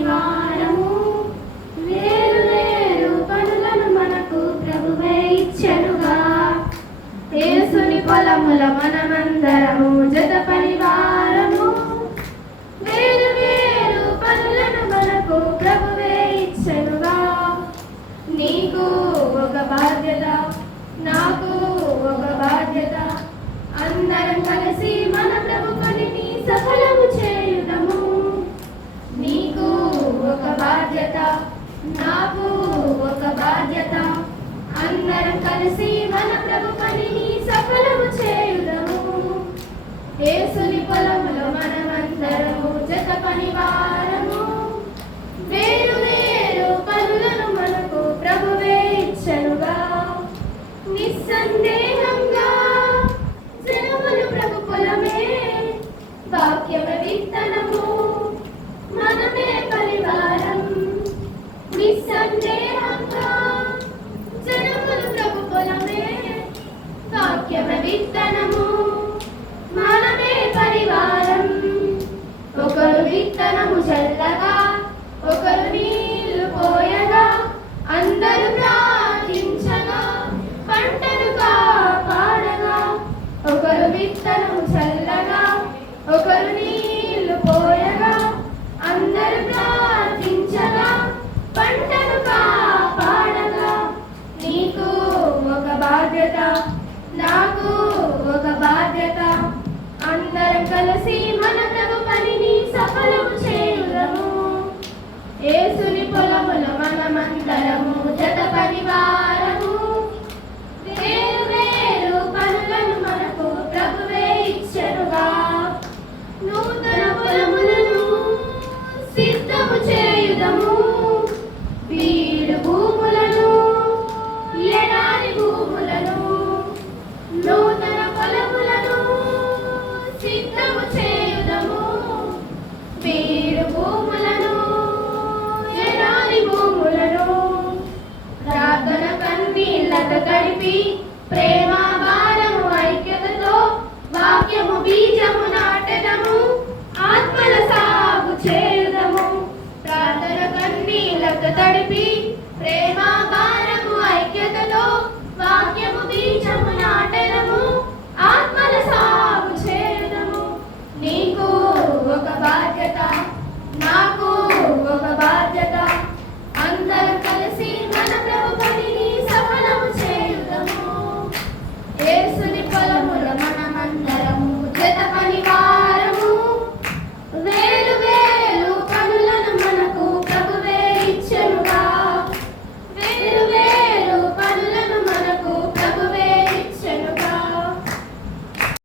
పనివారము వేరు వేరు పనులను మనకు ప్రభువే ఇచ్చెనుగా. యేసుని పొలముల మనమందరము జత పనివారము వేరు వేరు పనులను మనకు ప్రభువే ఇచ్చెనుగా. నీకు ఒక బాధ్యత, నాకు ఒక బాధ్యత, అందరం కలిసి మన ప్రభు పనిని సఫలము చేయుదము. నీకు ఒక బాధ్యత, నాకు ఒక బాధ్యత, అందరం కలిసి మన ప్రభు పనిని సఫలము చేయుదము. యేసుని పొలములో మనమందరము జత పనివారము వేరు వేరు పనులను మనకు ప్రభువే ఇచ్చెనుగా. నిస్సందేహంగా జనములు ప్రభు పొలమే, వాక్యమ విత్తనము మనమే పరివారం. నిస్సందేహంగా జనములు ప్రభు పొలమే, వాక్యమ విత్తనము మనమే పరివారం. ఒకరు విత్తనము చల్లగా, ఒకరు నీళ్లు పోయగా, అందరూ ప్రార్థించగా, పంటను కాపాడగా. ఒకరు విత్తనము చల్లగా, ఒకరు నీళ్లు పోయగా, అందరూ ప్రార్థించగా, పంటను కాపాడగా. నీకు ఒక బాధ్యత, నాకు ఒక బాధ్యత, అందరం కలిసి మన ప్రభు పనిని సఫలము చేయుదము. యేసుని పొలములో మనమందరము జత పనివారము వేరు వేరు పనులను మనకు ప్రభువే ఇచ్చెనుగా. నూతన పొలములను సిద్ధము చేయుదము, బీడు భూములను, ఎడారి భూములను. నూతన పొలములను సిద్ధము చేయుదము, బీడు భూములను, ఎడారి భూములను. ప్రార్థన కన్నీళ్లతో గడిపి ప్రేమ భారము ఐక్యతతో వాక్యము బీజము నాటెదము, ఆత్మల సాగు చేయుదము. ప్రార్థన కన్నీళ్లతో తడిపి